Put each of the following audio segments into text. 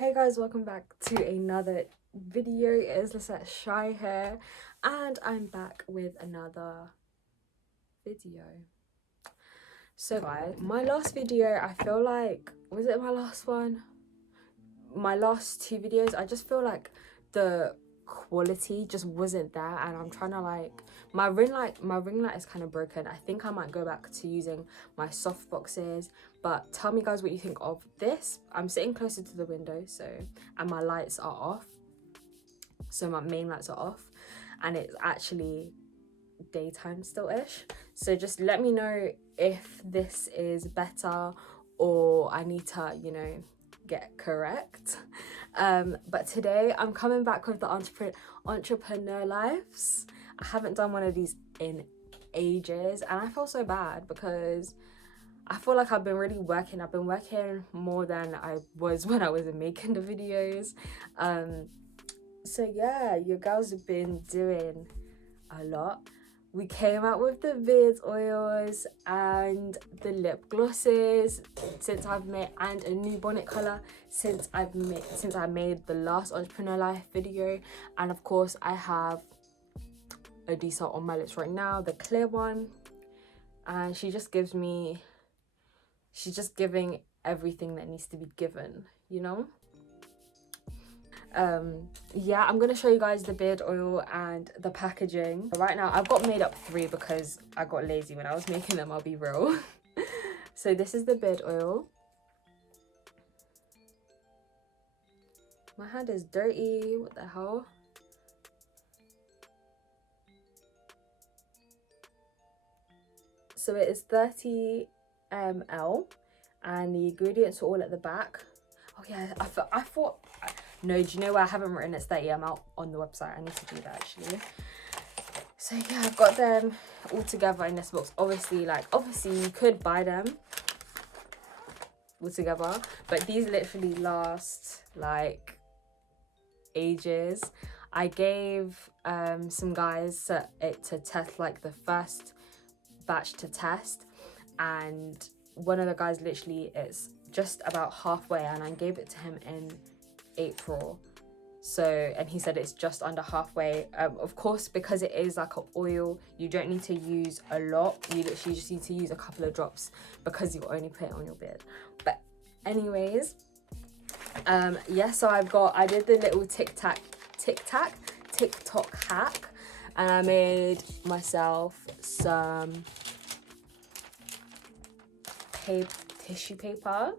Hey guys, welcome back to another video. It is lisettewkj here, and I'm back with another video. So guys, my last video, I feel like, was it my last one? My last two videos, I just feel like the quality just wasn't there, and I'm trying to like, my ring light is kind of broken. I think I might go back to using my soft boxes, but tell me guys what you think of this. I'm sitting closer to the window, so, and my lights are off, so my main lights are off, and it's actually daytime still-ish. So just let me know if this is better or I need to, you know, get correct. But today I'm coming back with the entrepreneur lives. I haven't done one of these in ages, and I feel so bad because I feel like I've been working more than I was when I wasn't making the videos. So yeah, your girls have been doing a lot. We came out with the beard oils and the lip glosses since I've made, and a new bonnet colour since I made the last entrepreneur life video. And of course I have a decent on my lips right now, the clear one, and she's just giving everything that needs to be given, you know. Yeah, I'm gonna show you guys the beard oil and the packaging. Right now I've got made up 3 because I got lazy when I was making them, I'll be real. So this is the beard oil. My hand is dirty, what the hell. So it is 30 ml and the ingredients are all at the back. Oh yeah, I thought no, do you know where I haven't written it's 30 ml on the website? I need to do that actually. So yeah, I've got them all together in this box. Obviously you could buy them all together, but these literally last like ages. I gave some guys it to test, like the first batch to test, and one of the guys literally is just about halfway, and I gave it to him in April. So, and he said it's just under halfway. Of course, because it is like an oil, you don't need to use a lot. You literally just need to use a couple of drops because you only put it on your beard. But anyways, yeah, so I did the little TikTok hack, and I made myself some tissue paper.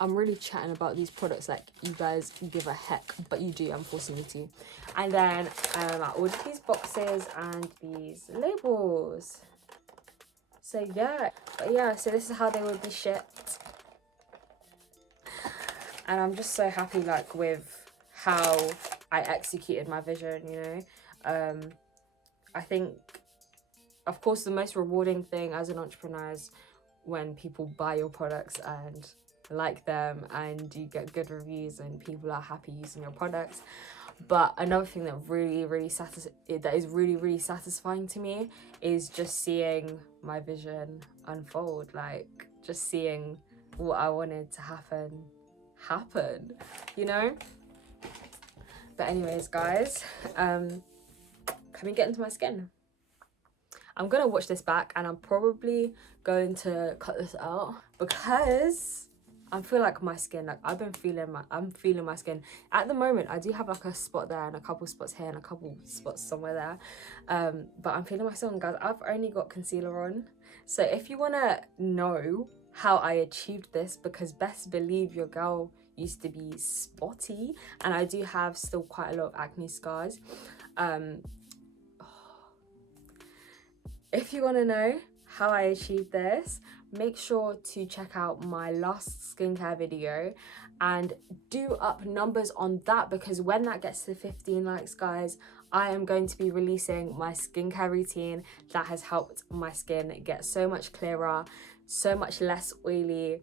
I'm really chatting about these products like you guys give a heck, but you do, I'm forcing you to. And then I ordered these boxes and these labels. So yeah, but yeah, so this is how they would be shipped. And I'm just so happy like with how I executed my vision, you know. I think, of course, the most rewarding thing as an entrepreneur is when people buy your products and like them and you get good reviews and people are happy using your products. But another thing that is really satisfying to me is just seeing my vision unfold, like just seeing what I wanted to happen, you know. But anyways guys, can we get into my skin? I'm gonna watch this back and I'm probably going to cut this out because I feel like my skin, like I'm feeling my skin. At the moment, I do have like a spot there and a couple spots here and a couple spots somewhere there. But I'm feeling my skin, guys. I've only got concealer on. So if you wanna know how I achieved this, because best believe your girl used to be spotty and I do have still quite a lot of acne scars. If you want to know how I achieved this, make sure to check out my last skincare video and do up numbers on that, because when that gets to 15 likes, guys, I am going to be releasing my skincare routine that has helped my skin get so much clearer, so much less oily,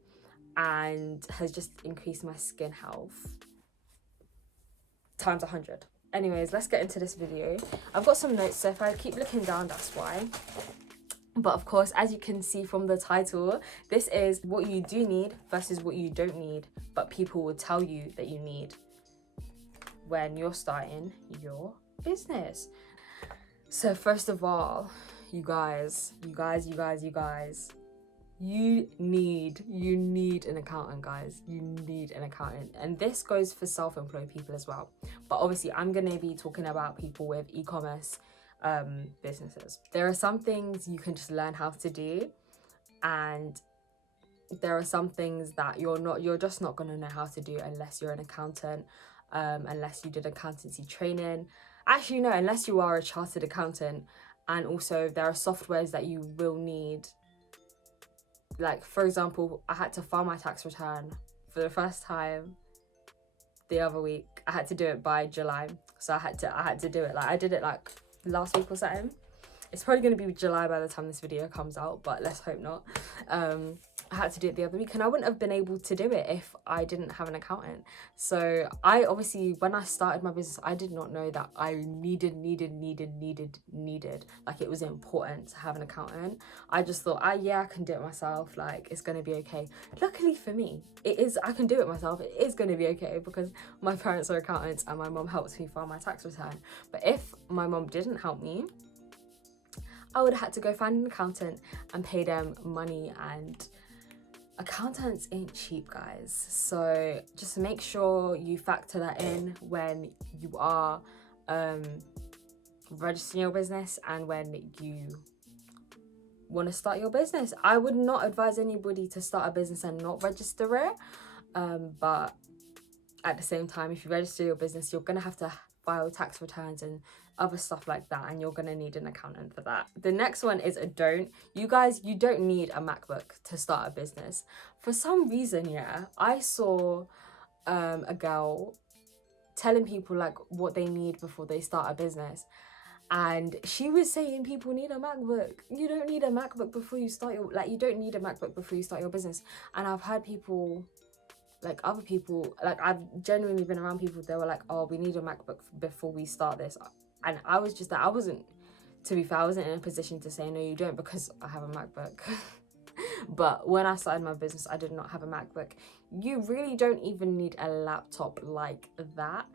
and has just increased my skin health times 100. Anyways, let's get into this video. I've got some notes, so if I keep looking down, that's why. But of course, as you can see from the title, this is what you do need versus what you don't need, but people will tell you that you need when you're starting your business. So first of all, you need an accountant, guys. You need an accountant. And this goes for self-employed people as well. But obviously, I'm going to be talking about people with e-commerce businesses. There are some things you can just learn how to do, and there are some things that you're just not going to know how to do unless you're an accountant, unless you did accountancy training. Actually, no, unless you are a chartered accountant. And also there are softwares that you will need. Like, for example, I had to file my tax return for the first time the other week. I had to do it by July, so I had to do it. Like, I did it like last week or something. It's probably going to be July by the time this video comes out, but let's hope not. I had to do it the other week, and I wouldn't have been able to do it if I didn't have an accountant. So I obviously, when I started my business, I did not know that I needed, like it was important to have an accountant. I just thought, yeah, I can do it myself, like it's going to be okay. Luckily for me, it is, I can do it myself. It is going to be okay because my parents are accountants and my mom helps me file my tax return. But if my mom didn't help me, I would have had to go find an accountant and pay them money, and accountants ain't cheap, guys. So just make sure you factor that in when you are registering your business and when you want to start your business. I would not advise anybody to start a business and not register it, but at the same time, if you register your business, you're going to have to file tax returns and other stuff like that, and you're going to need an accountant for that. The next one is a don't. You guys, you don't need a MacBook to start a business. For some reason, yeah, I saw a girl telling people like what they need before they start a business, and she was saying people need a MacBook. You don't need a MacBook before you start your, like, you don't need a MacBook before you start your business. And I've heard people, like other people, like I've genuinely been around people, they were like, oh, we need a MacBook before we start this. And I was just that, to be fair, I wasn't in a position to say no, you don't, because I have a MacBook. But when I started my business, I did not have a MacBook. You really don't even need a laptop like that.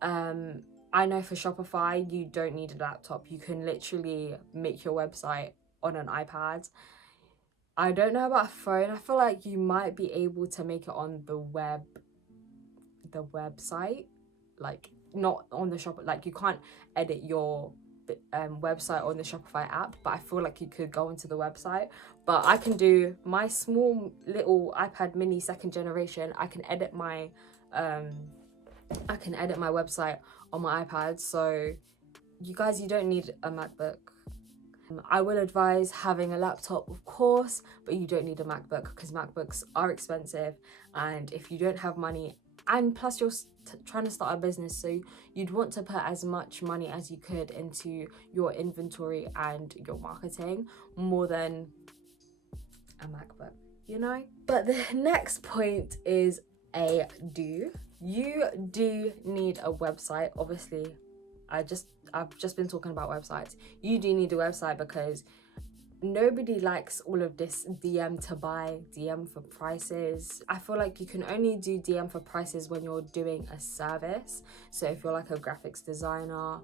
I know for Shopify, you don't need a laptop. You can literally make your website on an iPad. I don't know about a phone. I feel like you might be able to make it on the website, like not on the shop. Like you can't edit your website on the Shopify app, but I feel like you could go into the website. But I can do my small little iPad mini 2nd generation. I can edit my website on my iPad. So you guys, you don't need a MacBook. I will advise having a laptop, of course, but you don't need a MacBook because MacBooks are expensive, and if you don't have money, and plus you're trying to start a business, so you'd want to put as much money as you could into your inventory and your marketing more than a MacBook, you know? But the next point is a do. You do need a website, obviously. I've just been talking about websites. You do need a website because nobody likes all of this DM to buy, DM for prices. I feel like you can only do DM for prices when you're doing a service. So if you're like a graphics designer,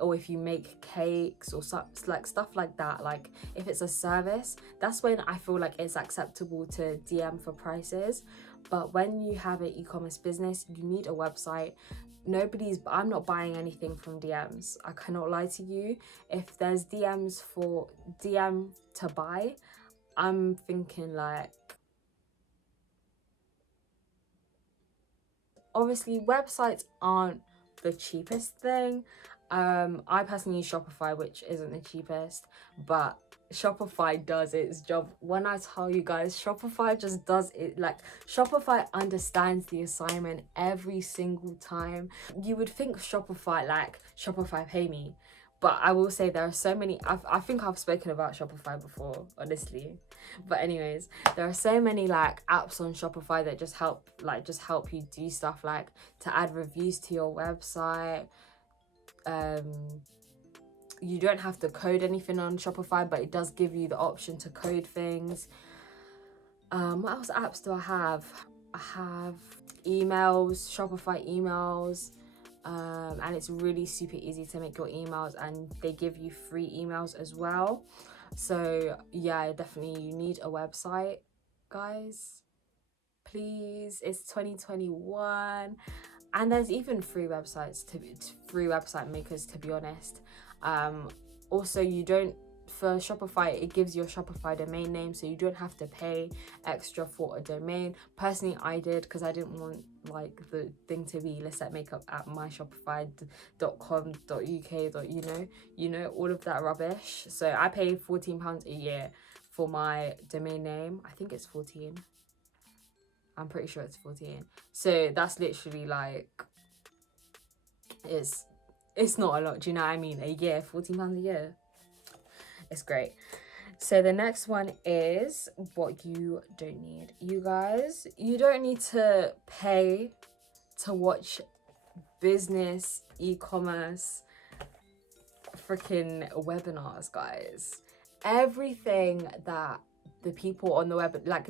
or if you make cakes or stuff like that, like if it's a service, that's when I feel like it's acceptable to DM for prices. But when you have an e-commerce business, you need a website. I'm not buying anything from DMs. I cannot lie to you. If there's DM to buy, I'm thinking like, obviously websites aren't the cheapest thing. I personally use Shopify, which isn't the cheapest, but Shopify does its job. When I tell you guys, Shopify just does it. Like, Shopify understands the assignment every single time. You would think Shopify Pay Me, but I will say there are so many. I think I've spoken about Shopify before, honestly. But anyways, there are so many like apps on Shopify that just help you do stuff, like to add reviews to your website, You don't have to code anything on Shopify, but it does give you the option to code things. What else apps do I have? I have emails, Shopify emails, and it's really super easy to make your emails, and they give you free emails as well. So yeah, definitely you need a website, guys. Please, it's 2021, and there's even free websites free website makers, to be honest. Also, you don't, for Shopify, it gives your Shopify domain name, so you don't have to pay extra for a domain. Personally, I did, because I didn't want like the thing to be lisettewkj at myshopify.com.uk. You know all of that rubbish. So I pay £14 a year for my domain name. I think it's 14. I'm pretty sure it's 14. So that's literally like, it's not a lot, do you know what I mean? A year, £14 a year. It's great. So the next one is what you don't need. You guys, you don't need to pay to watch business, e-commerce, freaking webinars, guys. Everything that the people on the web, like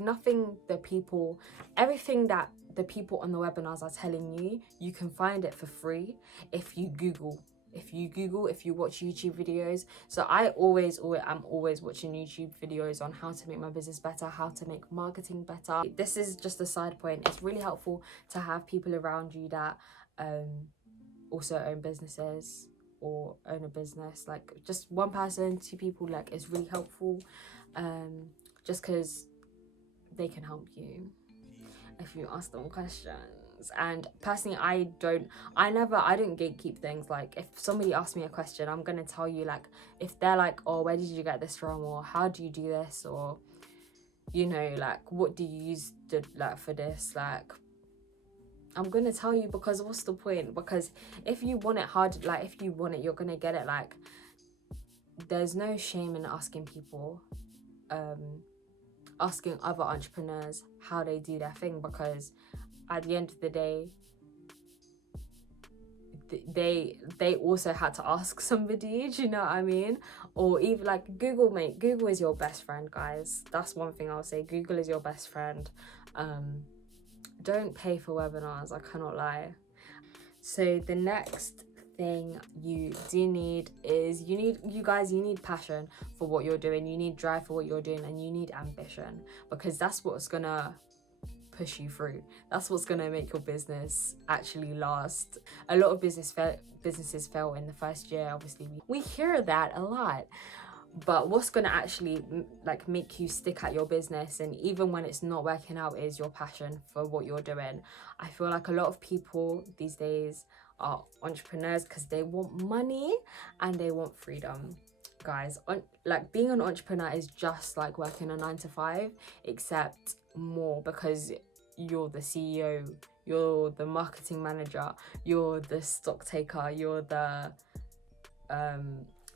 everything that the people on the webinars are telling you, you can find it for free if you Google. If you watch YouTube videos. So I'm always watching YouTube videos on how to make my business better, how to make marketing better. This is just a side point. It's really helpful to have people around you that also own businesses or own a business. Like just one person, two people, like it's really helpful, just because they can help you if you ask them questions. And personally, I don't gatekeep things. Like if somebody asks me a question, I'm gonna tell you, like if they're like, oh, where did you get this from, or how do you do this, or like what do you use for this, like I'm gonna tell you, because what's the point? Because if you want it hard, like if you want it, you're gonna get it. Like there's no shame in asking people, asking other entrepreneurs how they do their thing, because at the end of the day, they also had to ask somebody, do you know what I mean? Or even like Google, mate. Google is your best friend, guys. That's one thing I'll say. Google is your best friend. Don't pay for webinars, I cannot lie. So the next thing you do need is you need passion for what you're doing. You need drive for what you're doing, and you need ambition, because that's what's gonna push you through. That's what's gonna make your business actually last. A lot of businesses fail in the first year. Obviously, we hear that a lot. But what's gonna actually like make you stick at your business, and even when it's not working out, is your passion for what you're doing. I feel like a lot of people these days are entrepreneurs because they want money and they want freedom. Guys, like being an entrepreneur is just like working a 9 to 5, except more, because you're the CEO, you're the marketing manager, you're the stock taker, you're the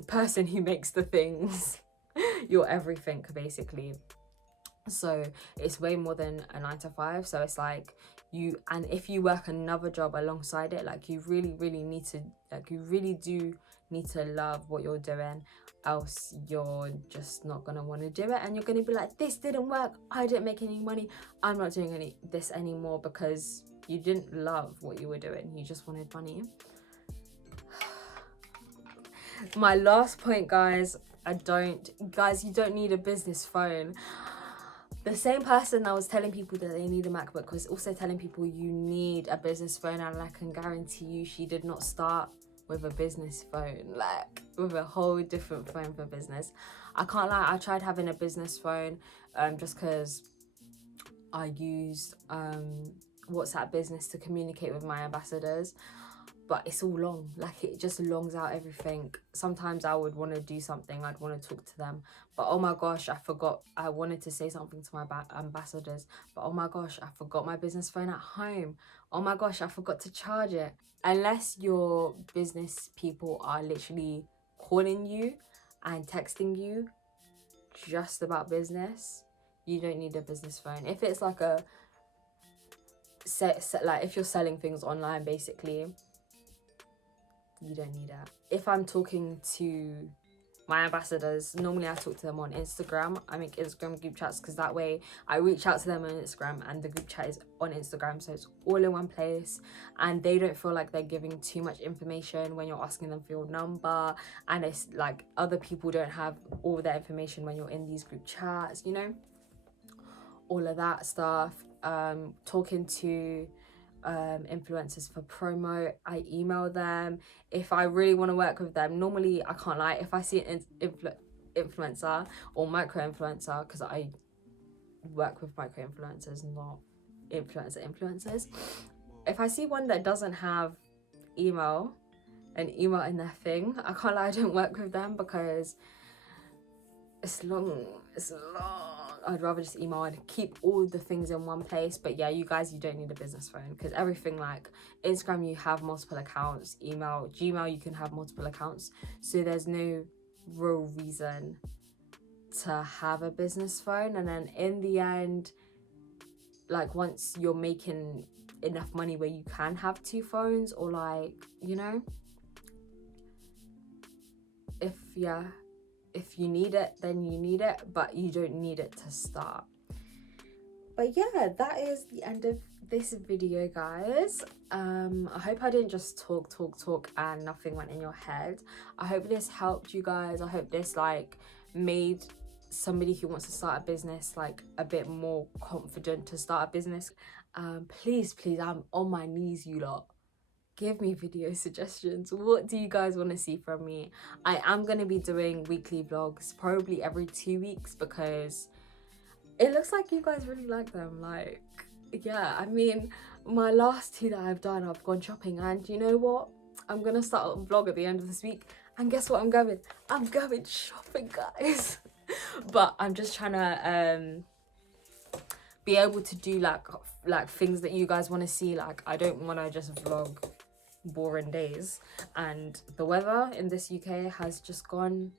person who makes the things. You're everything, basically. So it's way more than a 9 to 5. So it's like and if you work another job alongside it, like you really need to, like you really do need to love what you're doing, else you're just not gonna want to do it, and you're gonna be like, this didn't work, I didn't make any money, I'm not doing this anymore, because you didn't love what you were doing, you just wanted money. My last point, guys, you don't need a business phone. The same person that was telling people that they need a MacBook was also telling people you need a business phone, and I can guarantee you she did not start with a business phone, like with a whole different phone for business. I can't lie, I tried having a business phone just because I used WhatsApp Business to communicate with my ambassadors, but it's all long, like it just longs out everything. Sometimes I would want to do something, I'd want to talk to them, but oh my gosh, I forgot, I wanted to say something to my ambassadors, but oh my gosh, I forgot my business phone at home. Oh my gosh, I forgot to charge it. Unless your business people are literally calling you and texting you just about business, you don't need a business phone. If it's like like if you're selling things online, basically, you don't need it. If I'm talking to my ambassadors, normally I talk to them on Instagram. I make Instagram group chats because that way I reach out to them on Instagram and the group chat is on Instagram, so it's all in one place and they don't feel like they're giving too much information when you're asking them for your number, and it's like other people don't have all their information when you're in these group chats, you know, all of that stuff. Talking to influencers for promo, I email them. If I really want to work with them, normally, I can't lie, if I see an influencer or micro influencer, because I work with micro influencers, not influencers, if I see one that doesn't have email in their thing, I can't lie, I don't work with them because it's long. I'd rather just email and keep all the things in one place. But yeah, you guys, you don't need a business phone because everything, like Instagram, you have multiple accounts, email, Gmail, you can have multiple accounts, so there's no real reason to have a business phone. And then in the end, like once you're making enough money where you can have two phones, or like, you know, if you need it, then you need it, but you don't need it to start. But yeah, that is the end of this video, guys. I hope I didn't just talk and nothing went in your head. I hope this helped you guys. I hope this like made somebody who wants to start a business like a bit more confident to start a business. Please, I'm on my knees, you lot. Give me video suggestions. What do you guys want to see from me? I am going to be doing weekly vlogs probably every 2 weeks because it looks like you guys really like them. Like, yeah, I mean, my last 2 that I've done, I've gone shopping, and you know what? I'm going to start a vlog at the end of this week, and guess what I'm going shopping, guys. But I'm just trying to be able to do like things that you guys want to see. Like, I don't want to just vlog boring days, and the weather in this UK has just gone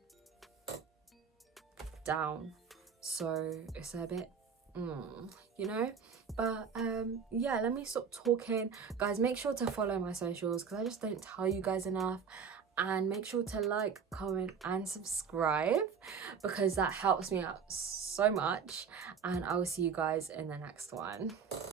down, so it's a bit you know. But yeah, let me stop talking, guys. Make sure to follow my socials because I just don't tell you guys enough, and make sure to like, comment and subscribe because that helps me out so much, and I will see you guys in the next one.